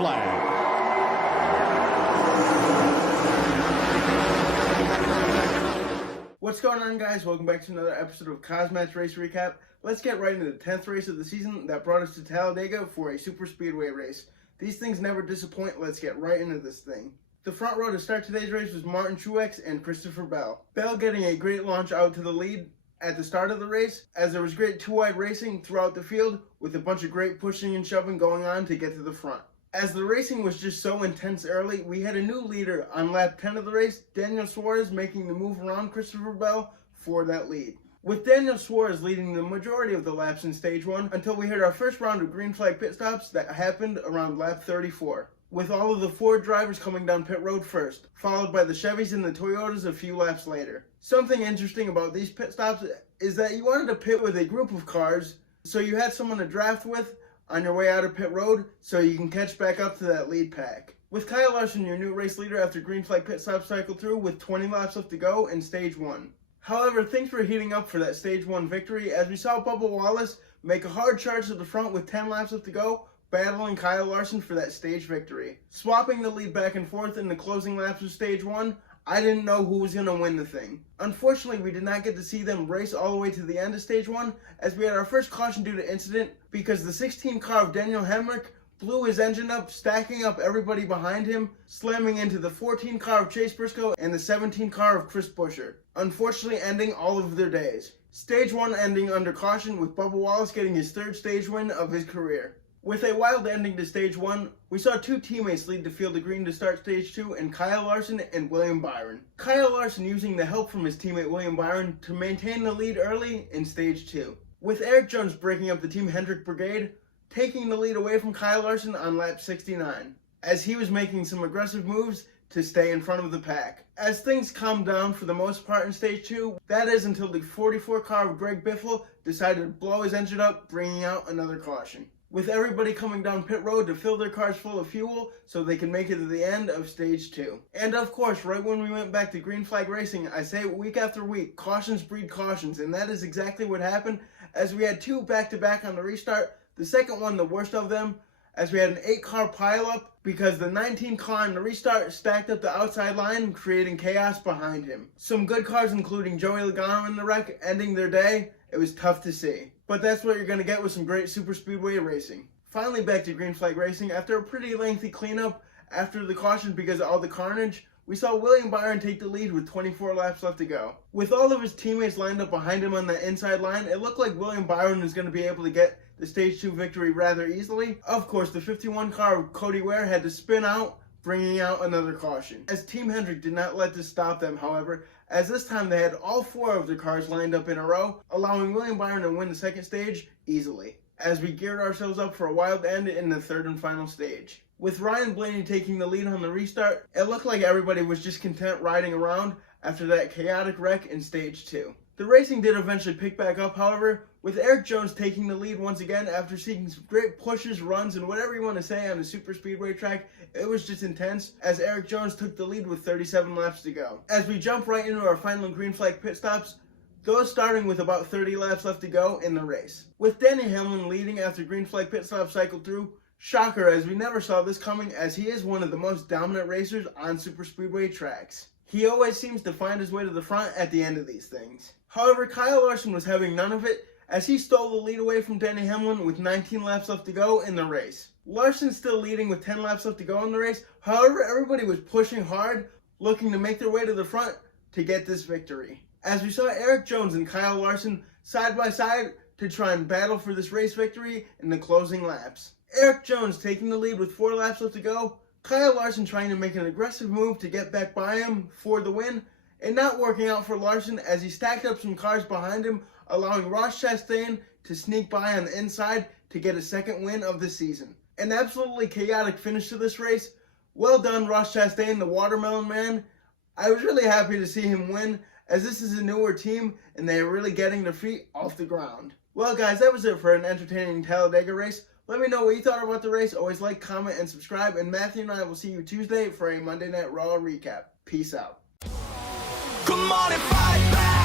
flag. What's going on, guys? Welcome back to another episode of KozMatt's Race Recap. Let's get right into the 10th race of the season that brought us to Talladega for a super speedway race. These things never disappoint. Let's get right into this thing. The front row to start today's race was Martin Truex and Christopher Bell. Bell getting a great launch out to the lead at the start of the race, as there was great two-wide racing throughout the field with a bunch of great pushing and shoving going on to get to the front. As the racing was just so intense early, we had a new leader on lap 10 of the race, Daniel Suarez, making the move around Christopher Bell for that lead. With Daniel Suarez leading the majority of the laps in stage 1 until we hit our first round of green flag pit stops that happened around lap 34. With all of the Ford drivers coming down pit road first, followed by the Chevys and the Toyotas a few laps later. Something interesting about these pit stops is that you wanted to pit with a group of cars, so you had someone to draft with on your way out of pit road, so you can catch back up to that lead pack. With Kyle Larson, your new race leader after green flag pit stop cycle through with 20 laps left to go in stage 1. However, things were heating up for that stage 1 victory as we saw Bubba Wallace make a hard charge to the front with 10 laps left to go, battling Kyle Larson for that stage victory. Swapping the lead back and forth in the closing laps of stage 1, I didn't know who was going to win the thing. Unfortunately, we did not get to see them race all the way to the end of stage 1, as we had our first caution due to incident because the 16 car of Daniel Hemrick blew his engine up, stacking up everybody behind him, slamming into the 14 car of Chase Briscoe and the 17 car of Chris Buescher, unfortunately ending all of their days. Stage 1 ending under caution with Bubba Wallace getting his third stage win of his career. With a wild ending to stage 1, we saw two teammates lead the field of green to start stage 2 in Kyle Larson and William Byron. Kyle Larson using the help from his teammate William Byron to maintain the lead early in stage 2. With Eric Jones breaking up the Team Hendrick Brigade, taking the lead away from Kyle Larson on lap 69, as he was making some aggressive moves to stay in front of the pack. As things calmed down for the most part in stage 2, that is until the 44 car of Greg Biffle decided to blow his engine up, bringing out another caution. With everybody coming down pit road to fill their cars full of fuel so they can make it to the end of stage 2. And of course, right when we went back to green flag racing, I say week after week, cautions breed cautions, and that is exactly what happened as we had two back-to-back on the restart, the second one the worst of them, as we had an 8-car pileup because the 19 car on the restart stacked up the outside line, creating chaos behind him. Some good cars including Joey Logano in the wreck ending their day. It was tough to see. But that's what you're going to get with some great super speedway racing. Finally back to green flag racing, after a pretty lengthy cleanup after the caution because of all the carnage, we saw William Byron take the lead with 24 laps left to go. With all of his teammates lined up behind him on the inside line, it looked like William Byron was going to be able to get the stage 2 victory rather easily. Of course, the 51 car of Cody Ware had to spin out, bringing out another caution. As Team Hendrick did not let this stop them, however, as this time they had all 4 of their cars lined up in a row, allowing William Byron to win the second stage easily, as we geared ourselves up for a wild end in the third and final stage. With Ryan Blaney taking the lead on the restart, it looked like everybody was just content riding around after that chaotic wreck in stage 2. The racing did eventually pick back up, however, with Eric Jones taking the lead once again after seeing some great pushes, runs, and whatever you want to say on the super speedway track. It was just intense as Eric Jones took the lead with 37 laps to go. As we jump right into our final green flag pit stops, those starting with about 30 laps left to go in the race. With Denny Hamlin leading after green flag pit stop cycled through, shocker as we never saw this coming, as he is one of the most dominant racers on super speedway tracks. He always seems to find his way to the front at the end of these things. However, Kyle Larson was having none of it as he stole the lead away from Denny Hamlin with 19 laps left to go in the race. Larson still leading with 10 laps left to go in the race. However, everybody was pushing hard, looking to make their way to the front to get this victory. As we saw Eric Jones and Kyle Larson side by side to try and battle for this race victory in the closing laps. Eric Jones taking the lead with 4 laps left to go. Kyle Larson trying to make an aggressive move to get back by him for the win, and not working out for Larson as he stacked up some cars behind him, allowing Ross Chastain to sneak by on the inside to get a second win of the season. An absolutely chaotic finish to this race. Well done, Ross Chastain, the Watermelon Man. I was really happy to see him win, as this is a newer team and they are really getting their feet off the ground. Well guys, that was it for an entertaining Talladega race. Let me know what you thought about the race. Always like, comment, and subscribe. And Matthew and I will see you Tuesday for a Monday Night Raw recap. Peace out. Come on and fight back.